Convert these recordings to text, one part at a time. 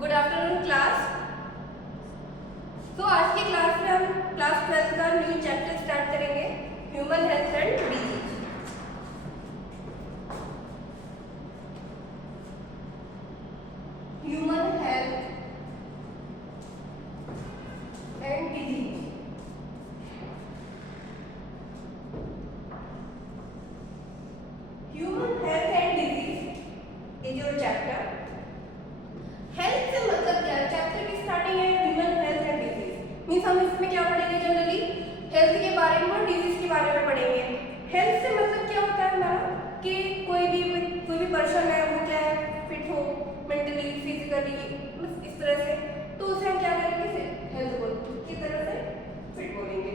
Good afternoon class. तो आज की क्लास में हम क्लास 12 का न्यू चैप्टर स्टार्ट करेंगे, human health and disease. Human health and disease. Human health and disease is your chapter. Health से मतलब क्या है? चैप्टर की स्टार्टिंग है human health and disease. Means हम इसमें क्या पढ़ेंगे? जनरली हेल्थ के बारे में और डिजीज के बारे में पढ़ेंगे। हेल्थ से मतलब क्या होता है हमारा कि कोई भी पर्सन है, वो क्या है, फिट हो मेंटली फिजिकली, बस इस तरह से, तो उसे हम क्या करेंगे? हेल्थ बोलेंगे। किस तरह से? फिट बोलेंगे।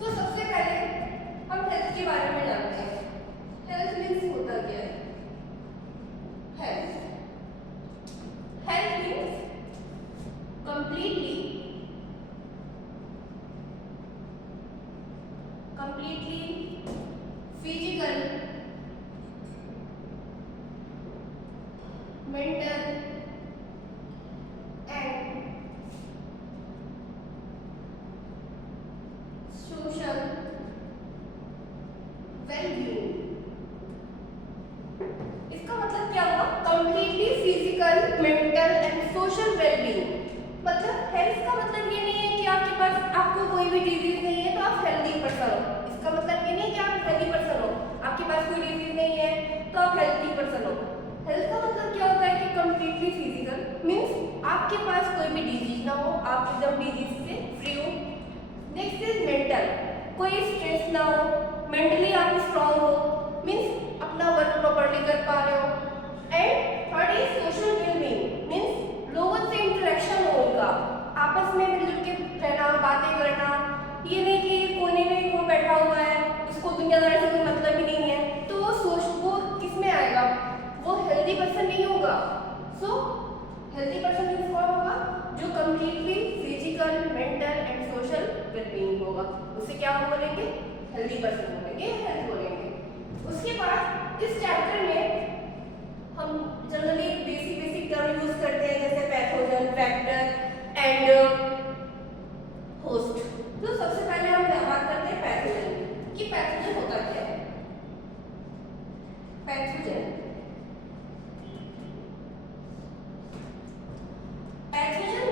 तो सबसे पहले हम हेल्थ के बारे में जानते हैं। हेल्थ मींस होता क्या है? Health Health means completely physical, mental and social well-being। इसका मतलब क्या हुआ? Completely physical, mental and social wellbeing. मतलब हेल्थ का मतलब ये नहीं है कि आपके पास आपको कोई भी डिजीज नहीं है तो आप हेल्दी पर्सन हो। इसका मतलब ये नहीं कि आप हेल्दी पर्सन हो, आपके पास कोई डिजीज नहीं है तो आप हेल्दी पर्सन हो। हेल्थ का मतलब क्या होता है कि कंप्लीटली फिजिकल मींस आपके पास कोई भी डिजीज ना हो, आप एकदम डिजीज से फ्री हो। नेक्स्ट इज मेंटल, कोई स्ट्रेस ना हो, मेंटली आप स्ट्रांग हो, मींस अपना वर्क प्रॉपर्ली कर पा रहे हो। And third is social wellbeing, means लोगों से इंटरेक्शन हो उनका, आपस में मिलजुल के रहना, बातें करना। ये नहीं कि कोने में कोई बैठा हुआ है, उसको दुनियादारी से कोई मतलब ही नहीं है, तो वो किस में आएगा? वो हेल्दी पर्सन नहीं होगा। सो हेल्दी पर्सन मींस कौन होगा? जो completely physical, mental and social wellbeing होगा, उसे क्या हम बोलेंगे? हेल्दी पर्सन बोलेंगे, हेल्थ बोलेंगे। उसके बाद इस चैप्टर में हम जनरली बेसिक टर्म यूज करते हैं, जैसे पैथोजन, वेक्टर एंड होस्ट। तो सबसे पहले हम बात करते हैं पैथोजन कि पैथोजन होता क्या है। पैथोजन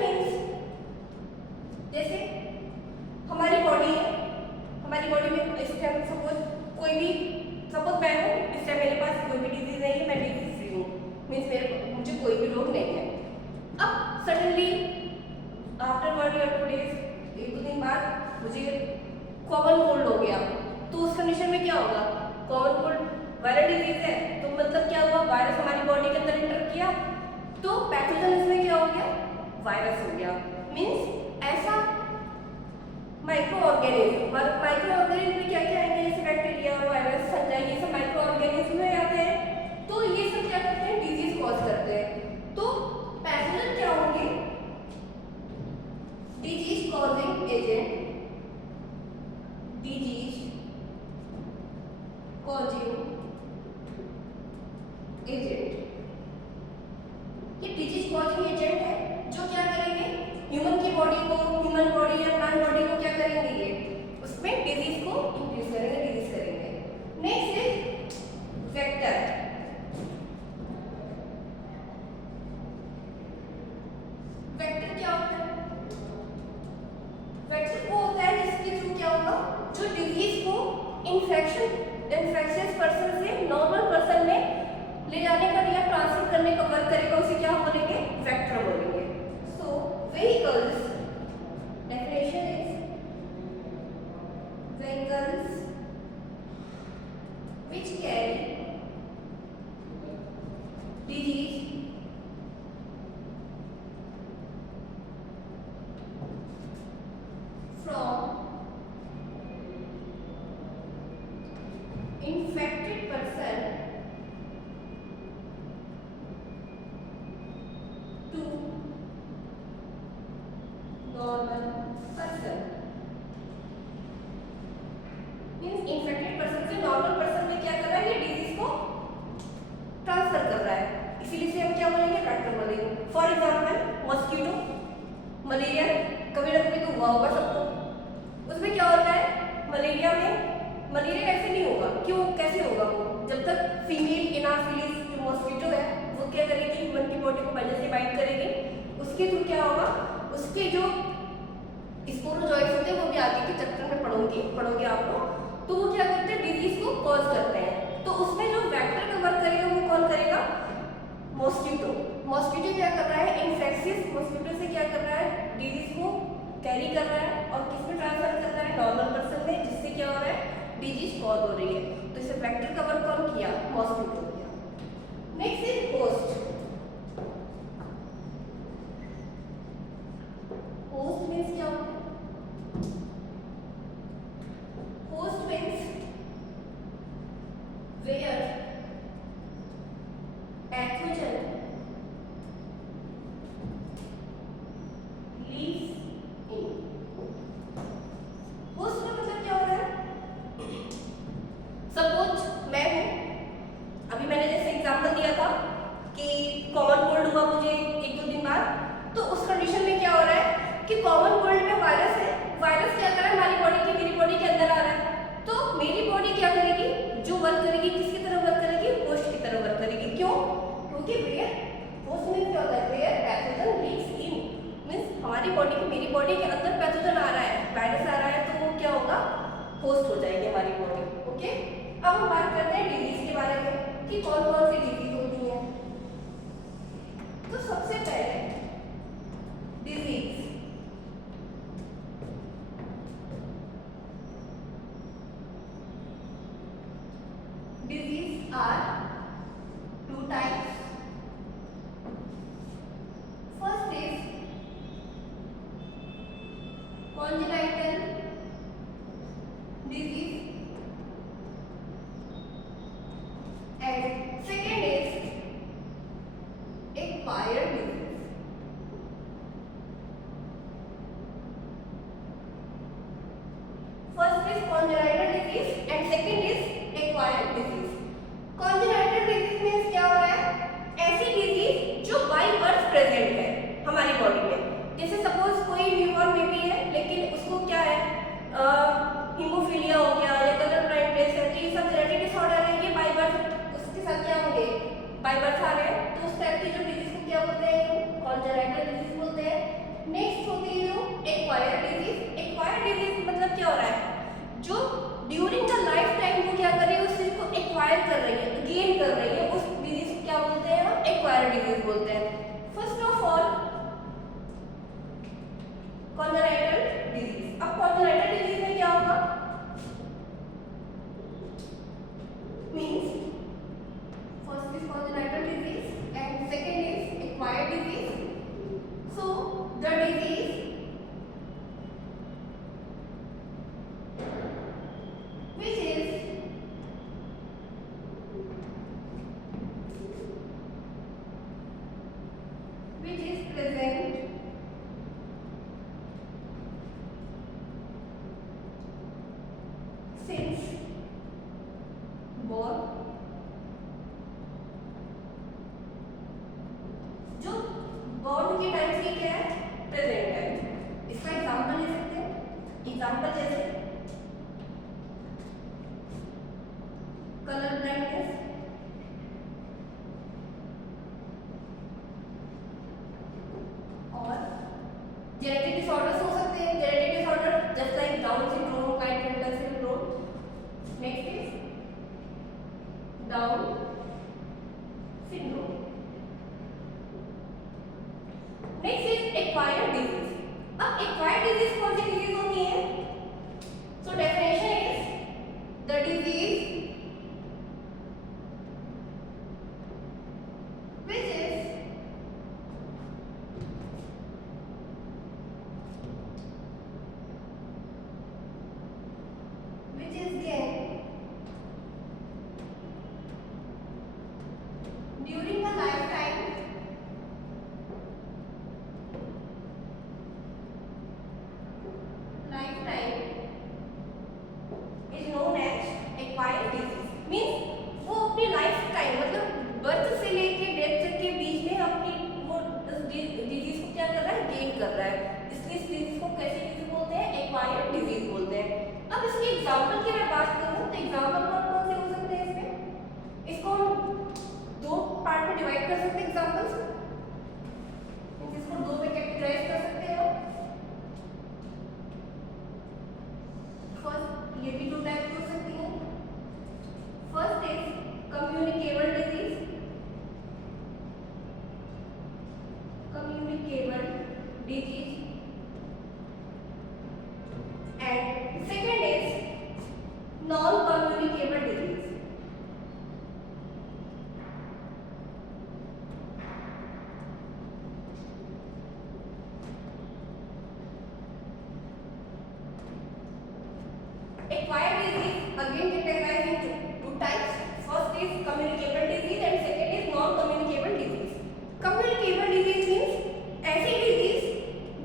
मींस जैसे हमारी बॉडी है, हमारी बॉडी में इस टाइम सपोज मैं हूँ, इस टाइम मेरे पास कोई भी डिजीज नहीं है, मैं डिजीज फ्री हूँ, मींस मुझे कोई भी रोग नहीं है। अब सडनली आफ्टर 1 या 2 डेज, 1-2 दिन बाद मुझे कॉमन कोल्ड हो गया, तो उस कंडीशन में क्या होगा? कॉमन कोल्ड वायरल डिजीज है, तो मतलब क्या हुआ? वायरस हमारी बॉडी के अंदर एंटर किया, तो पैथोजन इसमें क्या हो गया? वायरस हो गया। मींस ऐसा माइक्रो ऑर्गेनिज्म में क्या क्या आएंगे? जैसे बैक्टीरिया, वायरस, फंजाई, ये सब माइक्रो ऑर्गेनिज्म में आते हैं, तो ये सब क्या करते हैं? डिजीज कॉज करते हैं। तो पैथोजन क्या होंगे? Disease causing agent, disease causing agent. ये डिजीज कॉजिंग एजेंट है जो क्या करेंगे? ह्यूमन की बॉडी को, ह्यूमन बॉडी या प्लांट बॉडी को क्या करेंगे? ये उसमें डिजीज को इंक्रीज करेंगे, डिजीज करेंगे। Next is vector. वेक्टर क्या होता है? वेक्टर वो होता है जिसके थ्रू क्या होगा? जो डिजीज को इन्फेक्शियस पर्सन से नॉर्मल पर्सन में ले जाने का या ट्रांसफर करने का वर्क करेगा, उसे क्या हम बोलेंगे? वेक्टर बोलेंगे। सो vehicles, definition is vehicles which carry disease from infected person to normal person। Means infected person से नॉर्मल पर्सन में क्या कर रहा है? ये डिजीज को ट्रांसफर कर रहा है, इसीलिए से हम क्या बोलेंगे? वेक्टर बोलेंगे। फॉर एग्जांपल मलेरिया कभी ना कभी तो हुआ होगा सबको। उसमें क्या होता है, मलेरिया ऐसे नहीं होगा। क्यों, कैसे होगा वो? जब तक फीमेल एनाफिलिस जो मॉस्किटो है वो क्या करेगी, ह्यूमन की बॉडी को पहले से बाइट करेगी, उसके थ्रू क्या होगा, उसके जो स्पोरोजोइट्स होते हैं वो भी आगे के चैप्टर में पढ़ोगे आप लोग, तो वो क्या करते हैं, डिजीज को कॉज करते हैं। तो उसमें जो वेक्टर का वर्क करेगा वो कौन करेगा, मॉस्किटो। मॉस्किटो क्या कर रहा है, इन्फेक्शियस मॉस्किटो से क्या कर रहा है, डिजीज को कैरी कर रहा है और किस में ट्रांसफर कर रहा है, नॉर्मल पर्सन में, जिससे क्या हो रहा है, डिजीज कॉज हो रही है। तो इसे वेक्टर का वर्क कौन किया, मॉस्किटो किया। Next is host. Host means क्या होता है, host means where pathogen lives in। Host का मतलब क्या हो रहा है, सपोज मैं हूं, अभी मैंने जैसे एग्जांपल दिया था कि कॉमन कोल्ड हुआ मुझे 1-2 दिन बाद, तो उस कंडीशन में क्या हो रहा है कि कॉमन कोल्ड में वायरस है, वायरस क्या कर रहा है हमारी बॉडी के, मेरी बॉडी के अंदर आ रहा है, तो मेरी बॉडी क्या करेगी, जो वर्क करेगी किसकी तरह वर्क करेगी, होस्ट की तरह वर्क करेगी। क्यों, क्योंकि वेयर होस्ट मींस क्या होता है, where pathogen lives in, means हमारी बॉडी की, मेरी बॉडी के अंदर पैथोजन आ रहा है, वायरस आ रहा है, तो वो क्या होगा, होस्ट हो जाएगी हमारी बॉडी। ओके, अब हम बात करते हैं डिजीज के बारे में कि कौन कौन सी डिजीज होती है। तो सबसे पहले disease are 2 types. First is congenital disease and second is acquired disease. First is congenital disease and second is acquired disease. Congenital disease means क्या हो रहा है, ऐसी डिजीज जो बाय बर्थ प्रेजेंट है हमारी बॉडी में। जैसे सपोज कोई न्यूबॉर्न बेबी है लेकिन उसको क्या है, हीमोफीलिया हो गया या कलर ब्लाइंडनेस है, तो ये सब जेनेटिक डिसऑर्डर है, ये बाय बर्थ उसके साथ क्या होंगे, बाय बर्थ आ रहे हैं, तो उस टाइप की जो डिजीज को क्या बोलते हैं, कॉन्जेनिटल डिजीज बोलते हैं। नेक्स्ट होती है जो एक्वायर्ड डिजीज। एक्वायर्ड डिजीज मतलब क्या हो रहा है, जो ड्यूरिंग द लाइफ टाइम वो क्या कर रही है, उस चीज को एक्वायर कर रही है, गेन कर रही है, उस डिजीज को क्या बोलते हैं, एक्वायर्ड डिजीज बोलते हैं। First of all congenital disease. अब कॉन्जेनिटल डिजीज में क्या होगा, means first is congenital disease and second is acquired disease. So the disease which is present since birth, जो बर्थ के टाइम से क्या है, प्रेजेंट है। इसका एग्जांपल ले सकते हैं, एग्जांपल जैसे कलर ब्लाइंडनेस, और जेनेटिक डिसऑर्डर्स हो सकते हैं, genetic disorder just like Down syndrome, Klinefelter syndrome. Next is Down syndrome. Next is acquired disease. अब एक्वायर्ड डिजीज कौन सी डिजीज होती है, so definition is the disease which is gained during the lifetime is known as acquired disease। means वो अपनी life time मतलब birth से लेके डेथ तक के बीच में अपनी वो डिजीज को क्या कर रहा है, गेन कर रहा है। डिजीज को कैसी डिजीज बोलते हैं? एक्वायर्ड डिजीज बोलते हैं। अब इसकी एग्जांपल की मैं बात करूं तो एग्जांपल कौन कौन से हो सकते हैं इसमें? इसको हम दो पार्ट में डिवाइड कर सकते हैं एग्जांपल्स, इसको दो में कैटेगराइज कर सकते हो। फर्स्ट, ये भी दो टाइप की हो सकती है। First is communicable disease, communicable disease, and second is non-communicable disease. Acquired disease again categorized into two types. First is communicable disease and second is non-communicable disease. Communicable disease means ऐसी disease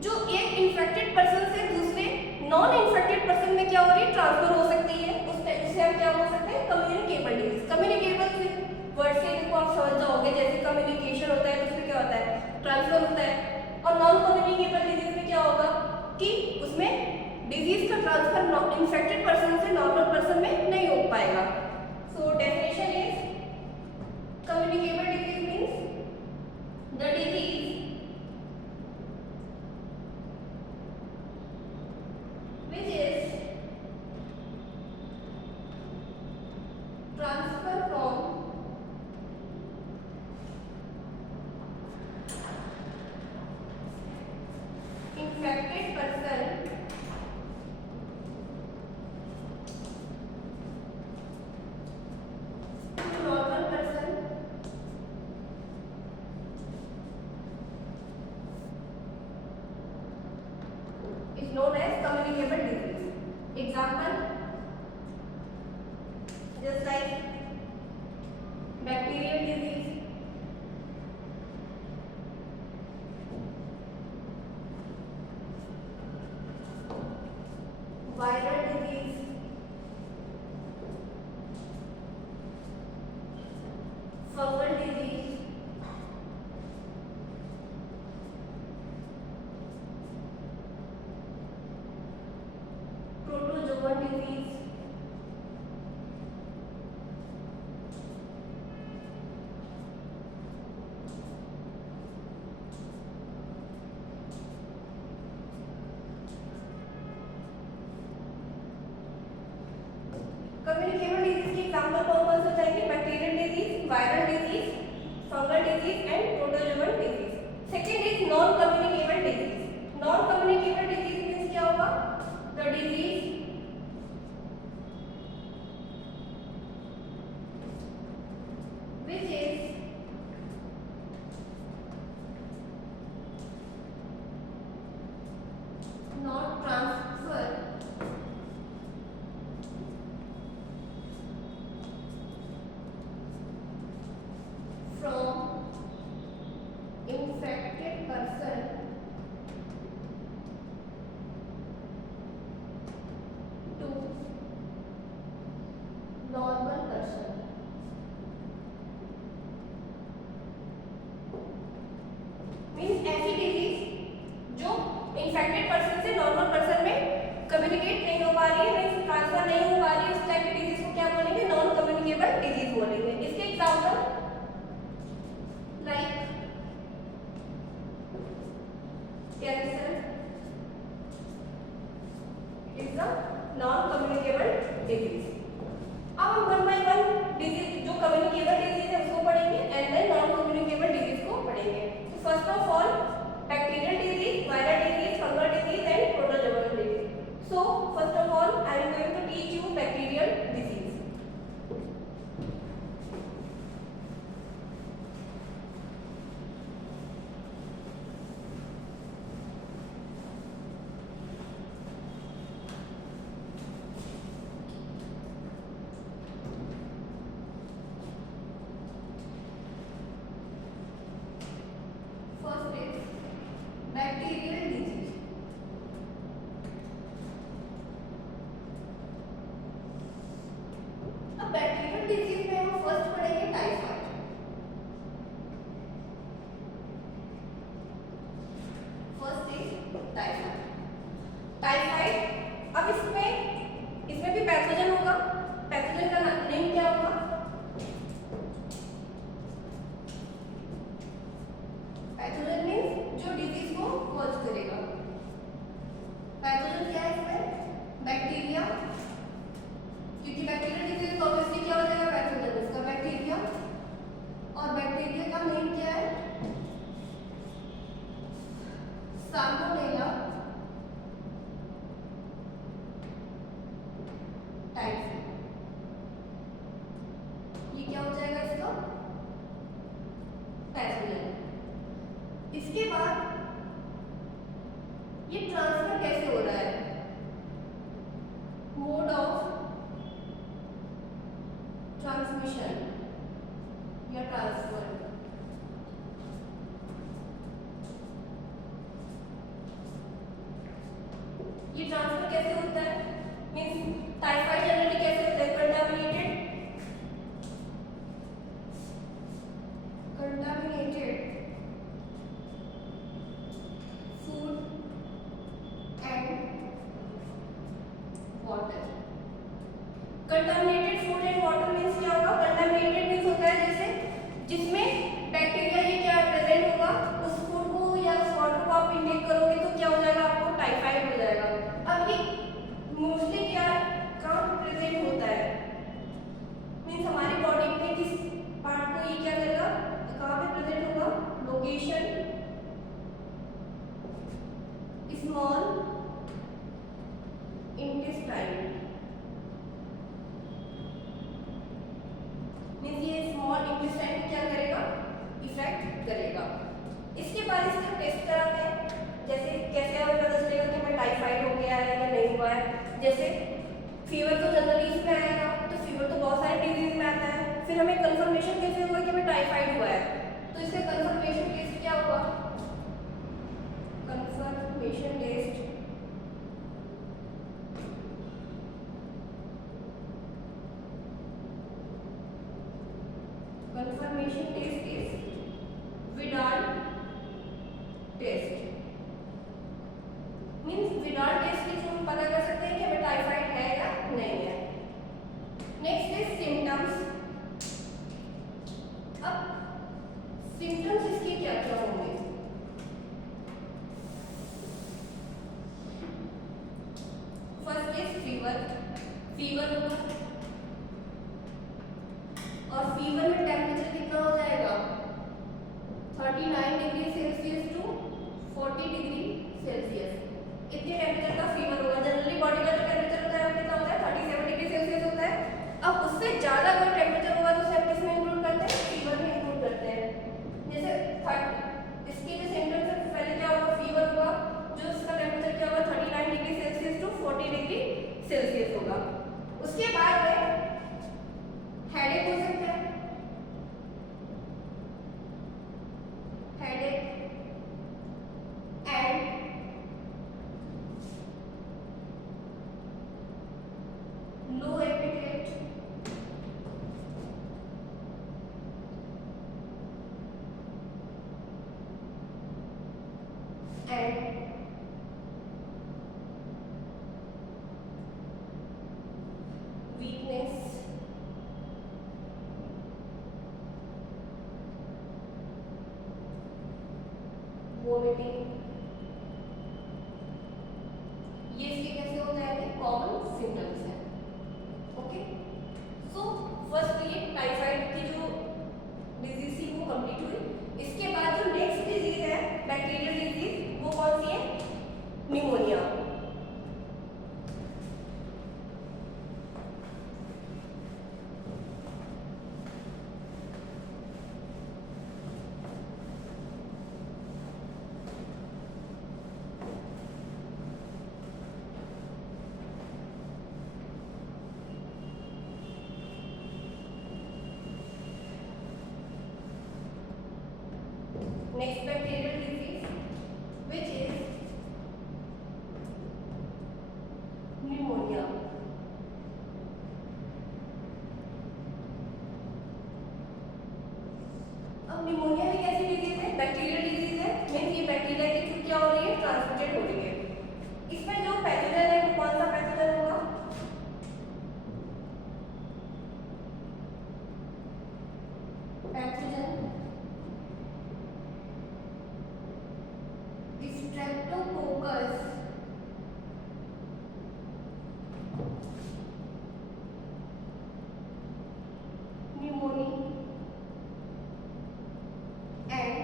जो एक infected person से दूसरे non infected person में क्या हो रही है? ट्रांसफर हो सकती है। उससे हम क्या बोल सकते हैं? Communicable disease. कम्युनिकेबल से वर्ड से देखो आप समझ जाओगे, जैसे कम्युनिकेशन होता है उसमें क्या होता है? ट्रांसफर होता है। और नॉन कम्युनिकेबल डिजीज में क्या होगा कि उसमें डिजीज का ट्रांसफर इन्फेक्टेड पर्सन से नॉर्मल पर्सन में नहीं हो पाएगा। सो definition is communicable disease means the disease which is transfer from infected person to normal person is known as communicable disease. Example, just like bacterial disease, viral disease, fungal disease, protozoan disease, communicable disease के example कौन कौन से हो जाएंगे? Bacterial disease, viral disease, fungal disease and protozoal disease. Second is non communicable disease. Non communicable disease means क्या होगा? The disease which is not transfer from infected person to normal person. Means ऐसी disease जो infected person से normal person में communicate नहीं हो पा रही है, मीन्स ट्रांसफर नहीं हो पा रही है, उस टाइप की डिजीज को क्या बोलेंगे? नॉन कम्युनिकेबल डिजीज बोलेंगे। इसके example like cancer is a non communicable disease. अब हम वन बाय वन डिजीज जो कम्युनिकेबल डिजीज है उसको पढ़ेंगे and then non communicable disease को पढ़ेंगे। First of all, bacterial disease, viral disease, fungal disease and protozoal disease. So, first of all, I am going to teach you bacterial disease. Bacterial disease. अब bacterial disease में हम first पढ़ेंगे typhoid. First is typhoid. इसमें भी pathogen होगा। Pathogen का name क्या होगा? पैथोजन मीन्स जो डिजीज को कॉज करेगा। पैथोजन क्या है इसमें? बैक्टीरिया, क्योंकि बैक्टीरिया डिजीज तो ऑब्वियसली क्या हो जाएगा? पैथोजन उसका बैक्टीरिया। और बैक्टीरिया का नेम क्या है? Salmonella types. ये क्या हो जाएगा इसका? पैथोजन। इसके बाद ये ट्रांसफर कैसे हो रहा है? मोड ऑफ ट्रांसमिशन या ट्रांसफर। ये ट्रांसफर कैसे होता है? मींस टाइफाइड जनरली कैसे होता है? Contaminated food and water. Contaminated food and water means क्या होगा? कंटामिनेटेड मींस होता है जैसे जिसमें बैक्टीरिया ये क्या प्रेजेंट होगा, उस फूड को या उस वाटर को आप इनटेक करोगे तो क्या हो जाएगा? आपको टाइफाइड हो जाएगा। अब ये मोस्टली क्या कहाँ प्रेजेंट होता है? मींस हमारी बॉडी में किस पार्ट को ये क्या करेगा? कहाँ पे प्रेजेंट होगा? Location small intestine. मींस ये स्मॉल इंटेस्टाइन क्या करेगा? इफेक्ट करेगा। इसके बाद इसके टेस्ट कराते हैं। जैसे कैसे हमें पता चलेगा कि हमें टाइफाइड हो गया है या नहीं हुआ है? जैसे फीवर तो जनरली इसमें आएगा, तो फीवर तो बहुत सारे डिजीज में आता है। फिर हमें कंफर्मेशन कैसे होगा कि हमें टाइफाइड हुआ है? तो इसका कंफर्मेशन टेस्ट क्या होगा? Confirmation test is Widal test. Means Widal test के थ्रू हम पता कर सकते हैं कि हमें टाइफाइड है या नहीं है। Next is symptoms. अब सिम्टम्स इसके क्या क्या होंगे? फर्स्ट इज फीवर होगा। और फीवर में टेम्परेचर कितना हो जाएगा? 39 degree Celsius to 40 degree Celsius. इतने टेम्परेचर का फीवर होगा। जनरली बॉडी का जो टेम्परेचर होता है वो कितना होता है? 37 डिग्री सेल्सियस होता है। अब उससे ज़्यादा अगर टेम्परेचर होगा तो उसे आप किस में इंक्लूड करते हैं? फीवर में इंक्लूड करते हैं। जैसे इसके जो सिम्टम्स है, पहले क्या होगा? फीवर होगा, जो उसका टेम्परेचर क्या होगा? 39 degree Celsius to 40 degree Celsius होगा। उसके बाद में हेडेक हो सकता है। Headache and low appetite and weakness vomiting. ये इसके कैसे हो जाएंगे? कॉमन सिम्टम्स हैं। ओके, सो फर्स्ट ये टाइफाइड की जो डिजीज थी वो कंप्लीट हुई। इसके बाद जो नेक्स्ट डिजीज है बैक्टीरियल डिजीज, वो कौन सी है? Pneumonia. Streptococcus, pneumonia and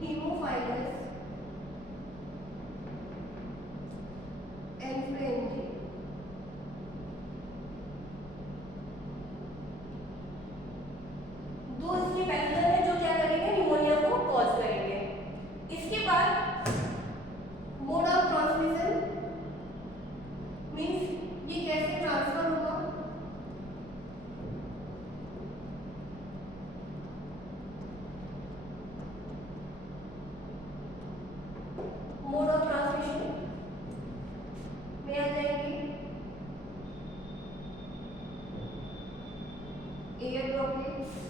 hemophilus influenzae। दो इसके पैसेंजर हैं जो क्या करेंगे, निमोनिया को कॉज करेंगे। इसके बाद मोड ऑफ ट्रांसमिशन मींस ये कैसे ट्रांसफर होगा, मोड ऑफ ट्रांसमिशन में आ जाएंगे एयर ड्रॉपलेट्स,